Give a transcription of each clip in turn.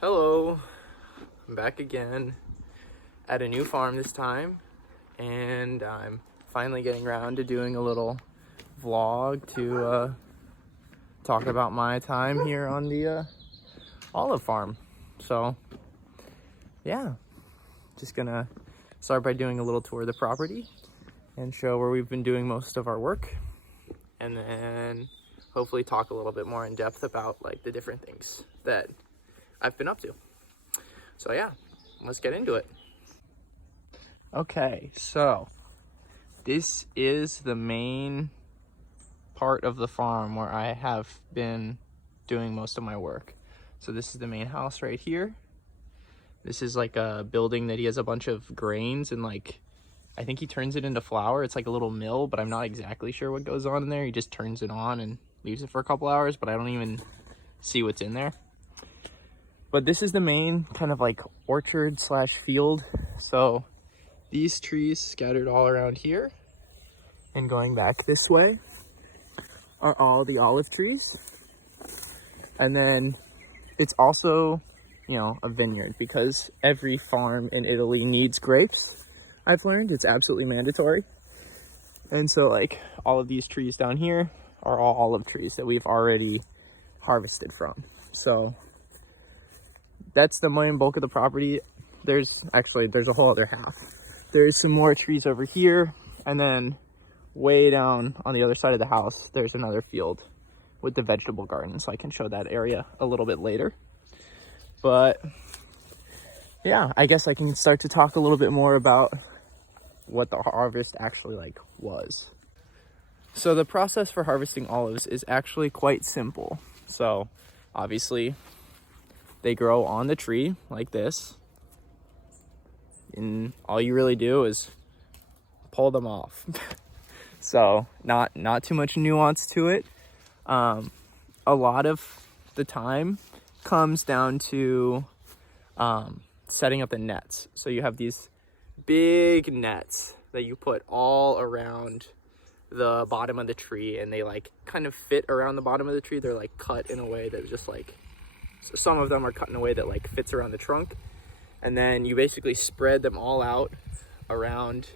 Hello, I'm back again at a new farm this time, and I'm finally getting around to doing a little vlog to talk about my time here on the olive farm. So yeah, just gonna start by doing a little tour of the property and show where we've been doing most of our work, and then hopefully talk a little bit more in depth about like the different things that I've been up to. So yeah, let's get into it. Okay, so this is the main part of the farm where I have been doing most of my work. So this is the main house right here. This is like a building that he has a bunch of grains and like, I think he turns it into flour. It's like a little mill, but I'm not exactly sure what goes on in there. He just turns it on and leaves it for a couple hours, but I don't even see what's in there. But this is the main kind of like orchard slash field. So these trees scattered all around here and going back this way are all the olive trees. And then it's also, you know, a vineyard because every farm in Italy needs grapes. I've learned it's absolutely mandatory. And so like all of these trees down here are all olive trees that we've already harvested from. So that's the main bulk of the property. There's a whole other half. There's some more trees over here, and then way down on the other side of the house there's another field with the vegetable garden, so I can show that area a little bit later. But yeah, I guess I can start to talk a little bit more about what the harvest actually like was. So the process for harvesting olives is actually quite simple. So obviously they grow on the tree like this, and all you really do is pull them off. So not too much nuance to it. A lot of the time comes down to setting up the nets. So you have these big nets that you put all around the bottom of the tree, and they like kind of fit around the bottom of the tree. They're like cut in a way that just like, some of them are cut in a way that like fits around the trunk, and then you basically spread them all out around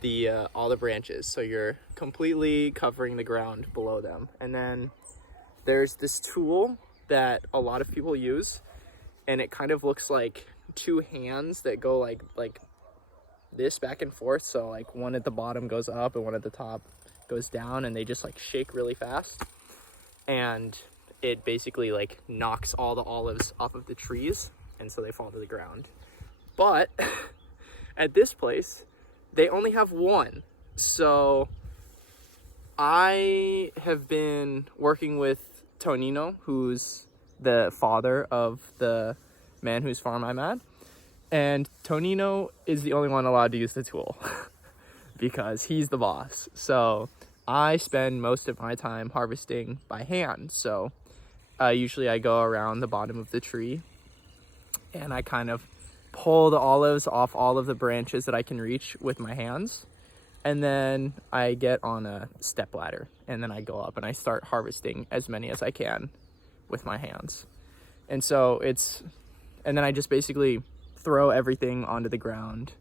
the all the branches, so you're completely covering the ground below them. And then there's this tool that a lot of people use, and it kind of looks like two hands that go like this back and forth. So like one at the bottom goes up and one at the top goes down, and they just like shake really fast, and it basically like knocks all the olives off of the trees, and so they fall to the ground. But at this place they only have one. So I have been working with Tonino, who's the father of the man whose farm I'm at, and Tonino is the only one allowed to use the tool because he's the boss. So I spend most of my time harvesting by hand. So usually I go around the bottom of the tree and I kind of pull the olives off all of the branches that I can reach with my hands. And then I get on a step ladder, and then I go up and I start harvesting as many as I can with my hands. And so and then I just basically throw everything onto the ground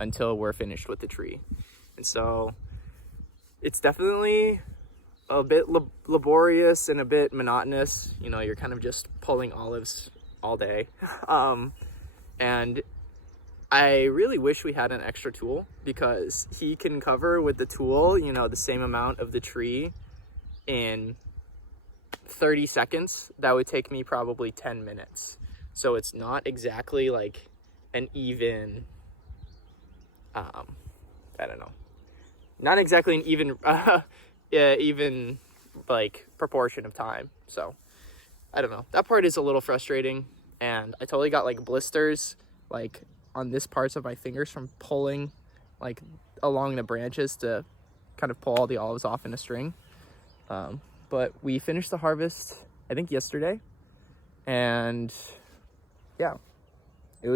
until we're finished with the tree. And so it's definitely a bit laborious and a bit monotonous. You know, you're kind of just pulling olives all day. And I really wish we had an extra tool, because he can cover with the tool, you know, the same amount of the tree in 30 seconds. That would take me probably 10 minutes. So it's not exactly like an even, I don't know, not exactly an even, even like proportion of time. So I don't know, that part is a little frustrating, and I totally got like blisters like on this parts of my fingers from pulling like along the branches to kind of pull all the olives off in a string. But we finished the harvest I think yesterday, and yeah, it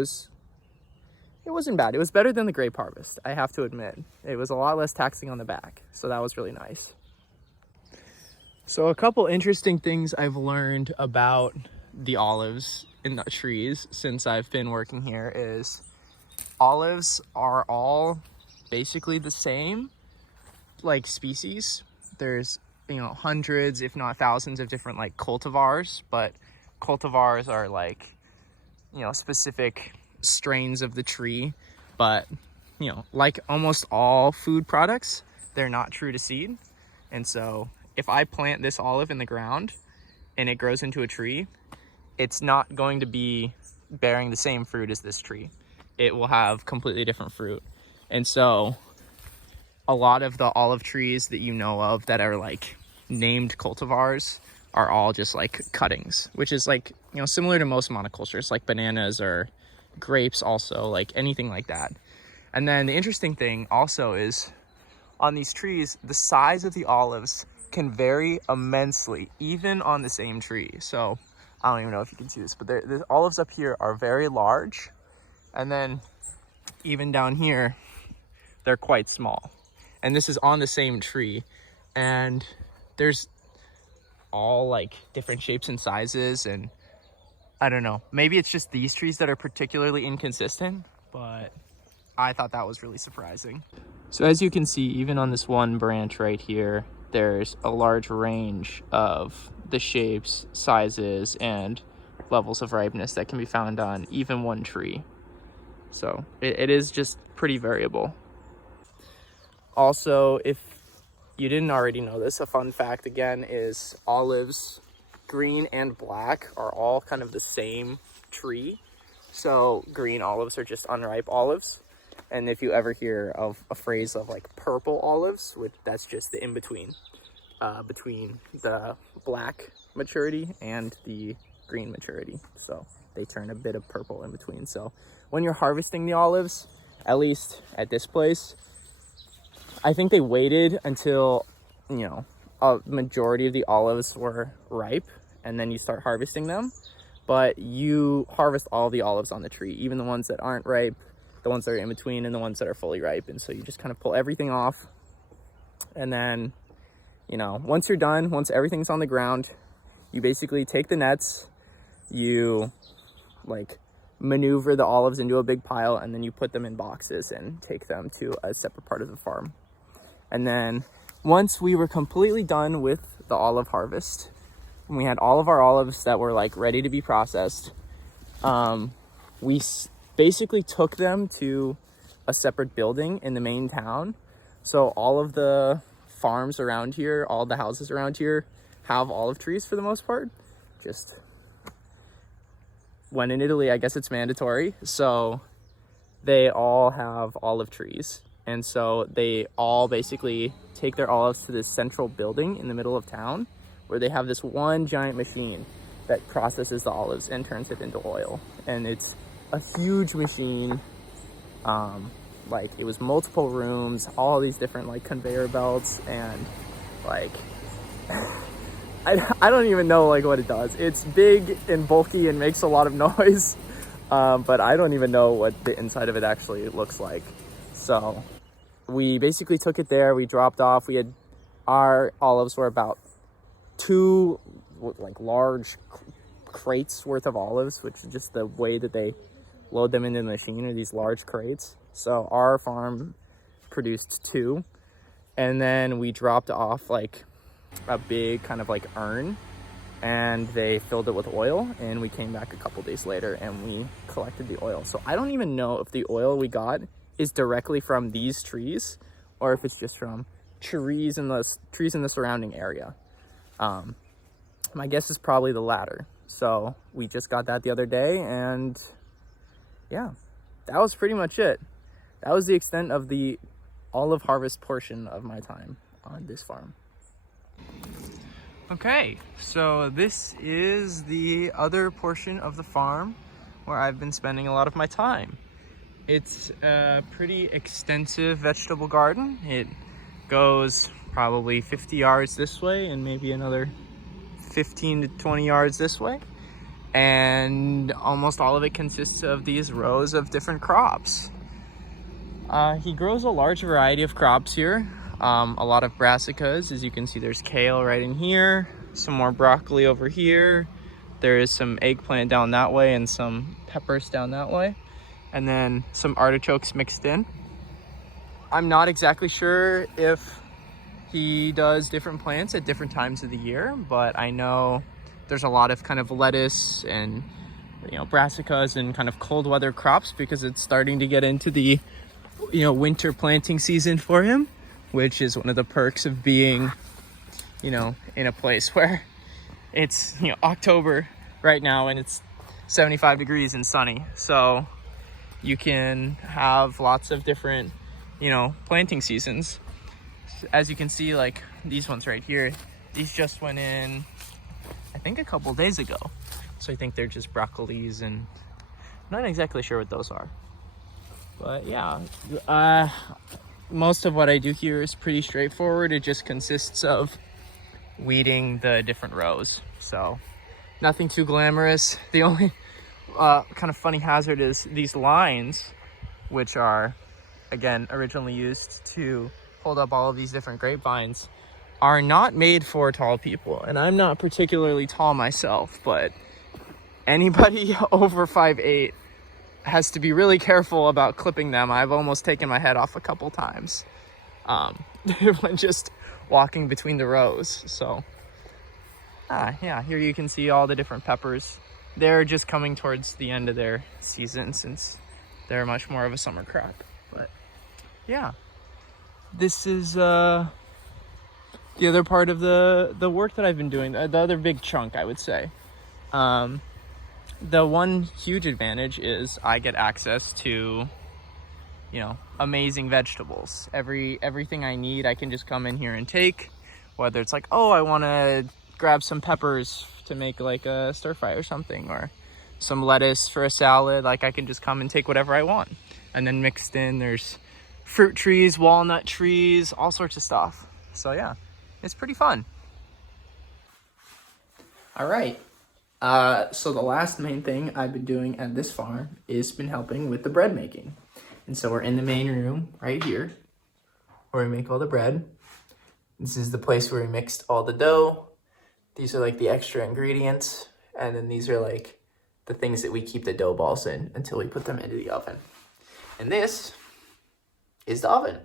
wasn't bad. It was better than the grape harvest, I have to admit. It was a lot less taxing on the back, so that was really nice. So a couple interesting things I've learned about the olives in the trees since I've been working here is olives are all basically the same, like, species. There's, you know, hundreds if not thousands of different like cultivars, but cultivars are like, you know, specific strains of the tree. But, you know, like almost all food products, they're not true to seed. And so if I plant this olive in the ground and it grows into a tree, it's not going to be bearing the same fruit as this tree. It will have completely different fruit. And so a lot of the olive trees that you know of that are like named cultivars are all just like cuttings, which is like, you know, similar to most monocultures, like bananas or grapes also, like anything like that. And then the interesting thing also is on these trees, the size of the olives can vary immensely, even on the same tree. So I don't even know if you can see this, but the olives up here are very large. And then even down here, they're quite small. And this is on the same tree. And there's all like different shapes and sizes. And I don't know, maybe it's just these trees that are particularly inconsistent, but I thought that was really surprising. So as you can see, even on this one branch right here, there's a large range of the shapes, sizes, and levels of ripeness that can be found on even one tree. So it is just pretty variable. Also, if you didn't already know this, a fun fact again is olives, green and black, are all kind of the same tree. So green olives are just unripe olives. And if you ever hear of a phrase of like purple olives, which that's just the in-between, between the black maturity and the green maturity. So they turn a bit of purple in between. So when you're harvesting the olives, at least at this place, I think they waited until, you know, a majority of the olives were ripe and then you start harvesting them. But you harvest all the olives on the tree, even the ones that aren't ripe, the ones that are in between, and the ones that are fully ripe. And so you just kind of pull everything off. And then, you know, once you're done, once everything's on the ground, you basically take the nets, you like maneuver the olives into a big pile, and then you put them in boxes and take them to a separate part of the farm. And then once we were completely done with the olive harvest, and we had all of our olives that were like ready to be processed, we basically took them to a separate building in the main town. So all of the farms around here, all the houses around here have olive trees for the most part. Just when in Italy, I guess it's mandatory. So they all have olive trees. And so they all basically take their olives to this central building in the middle of town where they have this one giant machine that processes the olives and turns it into oil. And it's a huge machine. Like it was multiple rooms, all these different like conveyor belts, and like I don't even know like what it does. It's big and bulky and makes a lot of noise, but I don't even know what the inside of it actually looks like. So we basically took it there, we dropped off. We had, our olives were about 2 like large crates worth of olives, which is just the way that they load them into the machine, are these large crates. So our farm produced 2, and then we dropped off like a big kind of like urn, and they filled it with oil, and we came back a couple days later and we collected the oil. So I don't even know if the oil we got is directly from these trees or if it's just from trees in the surrounding area. My guess is probably the latter. So we just got that the other day, and yeah, that was pretty much it. That was the extent of the olive harvest portion of my time on this farm. Okay, so this is the other portion of the farm where I've been spending a lot of my time. It's a pretty extensive vegetable garden. It goes probably 50 yards this way and maybe another 15 to 20 yards this way. And almost all of it consists of these rows of different crops. He grows a large variety of crops here. A lot of brassicas. As you can see, there's kale right in here, some more broccoli over here. there is some eggplant down that way and some peppers down that way, and then some artichokes mixed in. I'm not exactly sure if he does different plants at different times of the year, but I know there's a lot of kind of lettuce and, you know, brassicas and kind of cold weather crops because it's starting to get into the, you know, winter planting season for him, which is one of the perks of being, you know, in a place where it's, you know, October right now and it's 75 degrees and sunny. So you can have lots of different, you know, planting seasons. As you can see, like these ones right here, these just went in, I think a couple days ago. So I think they're just broccolis, and I'm not exactly sure what those are. But yeah, most of what I do here is pretty straightforward. It just consists of weeding the different rows. So nothing too glamorous. The only kind of funny hazard is these lines, which are, again, originally used to hold up all of these different grapevines, are not made for tall people. And I'm not particularly tall myself, but anybody over 5'8" has to be really careful about clipping them. I've almost taken my head off a couple times when just walking between the rows. So yeah, here you can see all the different peppers. They're just coming towards the end of their season since they're much more of a summer crop. But yeah, this is the other part of the work that I've been doing, the other big chunk, I would say. The one huge advantage is I get access to, you know, amazing vegetables. Everything I need, I can just come in here and take, whether it's like, oh, I want to grab some peppers to make like a stir fry or something, or some lettuce for a salad. Like, I can just come and take whatever I want. And then mixed in, there's fruit trees, walnut trees, all sorts of stuff. So yeah, it's pretty fun. All right. So the last main thing I've been doing at this farm is been helping with the bread making. And so we're in the main room right here where we make all the bread. This is the place where we mixed all the dough. These are like the extra ingredients. And then these are like the things that we keep the dough balls in until we put them into the oven. And this is the oven.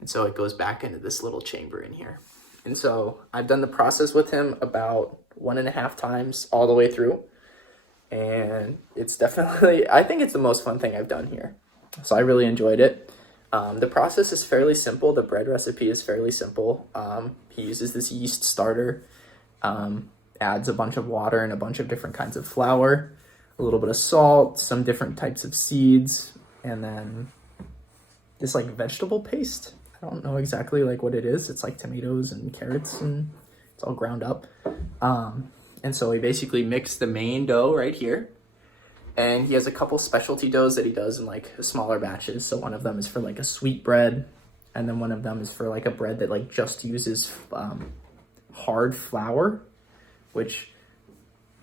And so it goes back into this little chamber in here. And so I've done the process with him about 1.5 times all the way through. And it's definitely, I think it's the most fun thing I've done here. So I really enjoyed it. The process is fairly simple. The bread recipe is fairly simple. He uses this yeast starter, adds a bunch of water and a bunch of different kinds of flour, a little bit of salt, some different types of seeds, and then this like vegetable paste. I don't know exactly like what it is. It's like tomatoes and carrots and it's all ground up. And so we basically mix the main dough right here. And he has a couple specialty doughs that he does in like smaller batches. So one of them is for like a sweet bread. And then one of them is for like a bread that like just uses hard flour, which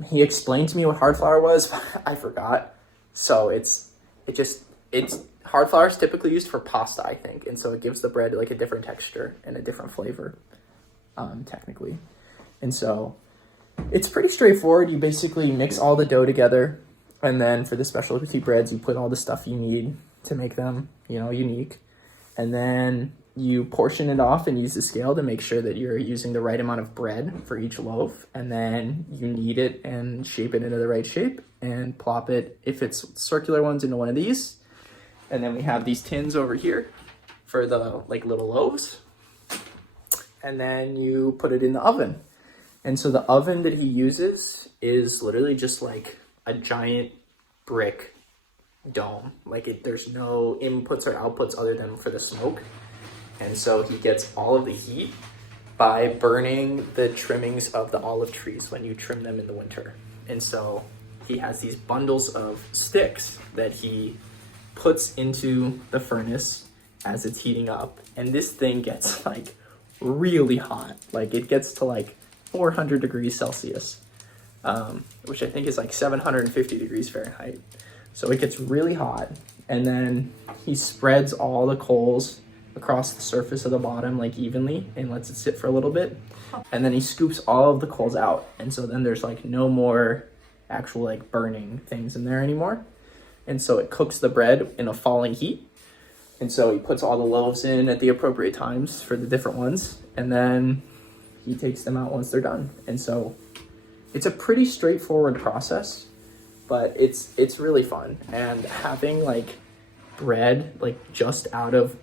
he explained to me what hard flour was, but I forgot. So it's hard flour is typically used for pasta, I think. And so it gives the bread like a different texture and a different flavor, technically. And so it's pretty straightforward. You basically mix all the dough together. And then for the specialty breads, you put all the stuff you need to make them, you know, unique. And then you portion it off and use the scale to make sure that you're using the right amount of bread for each loaf. And then you knead it and shape it into the right shape and plop it, if it's circular ones, into one of these. And then we have these tins over here for the like little loaves. And then you put it in the oven. And so the oven that he uses is literally just like a giant brick dome. Like there's no inputs or outputs other than for the smoke. And so he gets all of the heat by burning the trimmings of the olive trees when you trim them in the winter. And so he has these bundles of sticks that he puts into the furnace as it's heating up. And this thing gets like really hot. Like it gets to like 400 degrees Celsius, which I think is like 750 degrees Fahrenheit. So it gets really hot. And then he spreads all the coals across the surface of the bottom like evenly and lets it sit for a little bit. And then he scoops all of the coals out. And so then there's like no more actual like burning things in there anymore. And so it cooks the bread in a falling heat. And so he puts all the loaves in at the appropriate times for the different ones. And then he takes them out once they're done. And so it's a pretty straightforward process, but it's really fun. And having like bread like just out of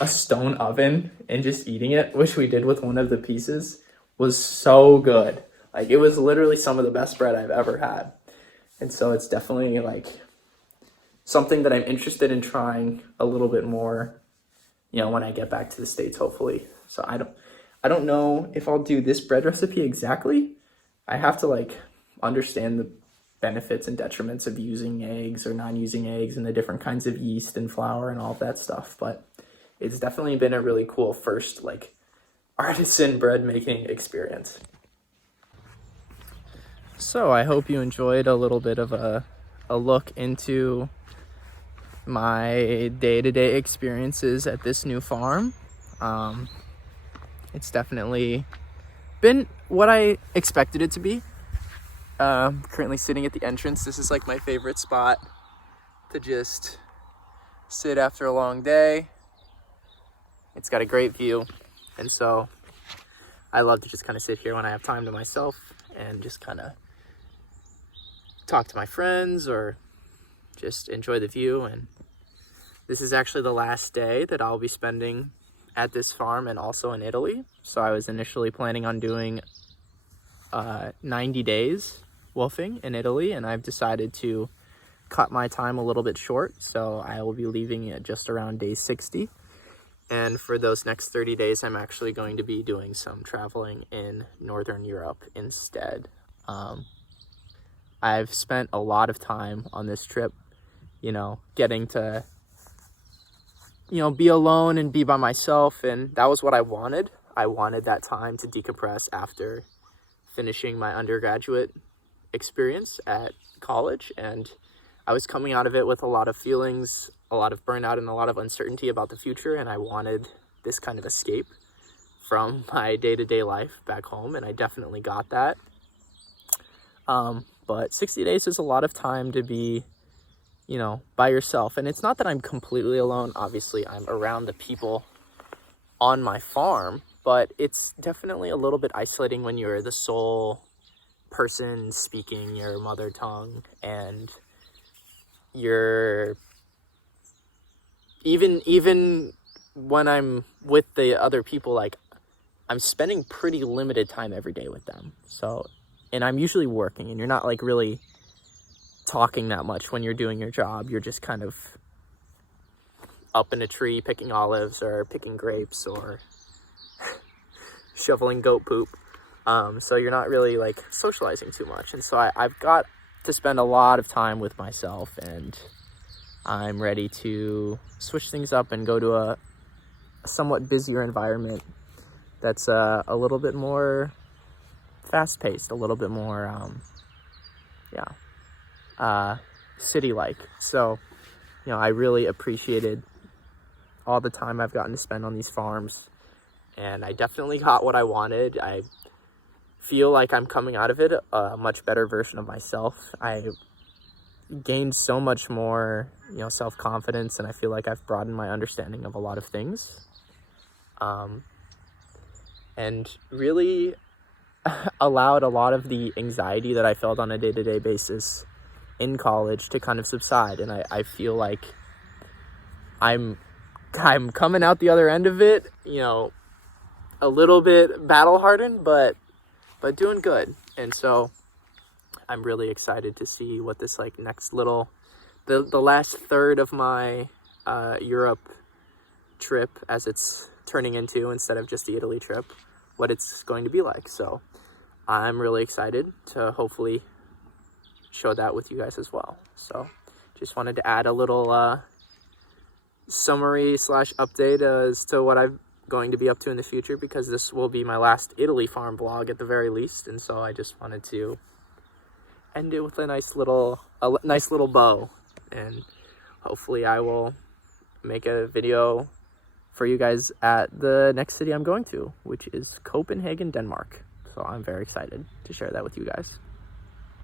a stone oven and just eating it, which we did with one of the pieces, was so good. Like, it was literally some of the best bread I've ever had. And so it's definitely like something that I'm interested in trying a little bit more, you know, when I get back to the States, hopefully. So I don't know if I'll do this bread recipe exactly. I have to like understand the benefits and detriments of using eggs or not using eggs and the different kinds of yeast and flour and all of that stuff. But it's definitely been a really cool first like artisan bread making experience. So I hope you enjoyed a little bit of a look into my day-to-day experiences at this new farm. It's definitely been what I expected it to be. Currently sitting at the entrance. This is like my favorite spot to just sit after a long day. It's got a great view, and so I love to just kind of sit here when I have time to myself and just kind of talk to my friends or just enjoy the view. And this is actually the last day that I'll be spending at this farm and also in Italy. So I was initially planning on doing 90 days woofing in Italy, and I've decided to cut my time a little bit short. So I will be leaving at just around day 60. And for those next 30 days, I'm actually going to be doing some traveling in Northern Europe instead. I've spent a lot of time on this trip, you know, getting to, you know, be alone and be by myself. And that was what I wanted. I wanted that time to decompress after finishing my undergraduate experience at college. And I was coming out of it with a lot of feelings, a lot of burnout, and a lot of uncertainty about the future. And I wanted this kind of escape from my day-to-day life back home. And I definitely got that. But 60 days is a lot of time to be, you know, by yourself. And it's not that I'm completely alone. Obviously, I'm around the people on my farm, but it's definitely a little bit isolating when you're the sole person speaking your mother tongue, and you're even when I'm with the other people, like, I'm spending pretty limited time every day with them. So, and I'm usually working, and you're not like really talking that much when you're doing your job. You're just kind of up in a tree picking olives or picking grapes or shoveling goat poop. So you're not really like socializing too much. And so I've got to spend a lot of time with myself, and I'm ready to switch things up and go to a somewhat busier environment that's a little bit more fast-paced, a little bit more city-like. So, you know, I really appreciated all the time I've gotten to spend on these farms, and I definitely got what I wanted. I feel like I'm coming out of it a much better version of myself. I gained so much more, you know, self-confidence, and I feel like I've broadened my understanding of a lot of things. And really allowed a lot of the anxiety that I felt on a day-to-day basis in college to kind of subside. And I feel like I'm coming out the other end of it, you know, a little bit battle-hardened, but doing good. And so I'm really excited to see what this like next little, the last third of my Europe trip, as it's turning into instead of just the Italy trip, what it's going to be like. So I'm really excited to hopefully show that with you guys as well. So just wanted to add a little summary / update as to what I'm going to be up to in the future, because this will be my last Italy farm vlog at the very least. And so I just wanted to end it with a nice little bow, and hopefully I will make a video for you guys at the next city I'm going to, which is Copenhagen, Denmark. So I'm very excited to share that with you guys.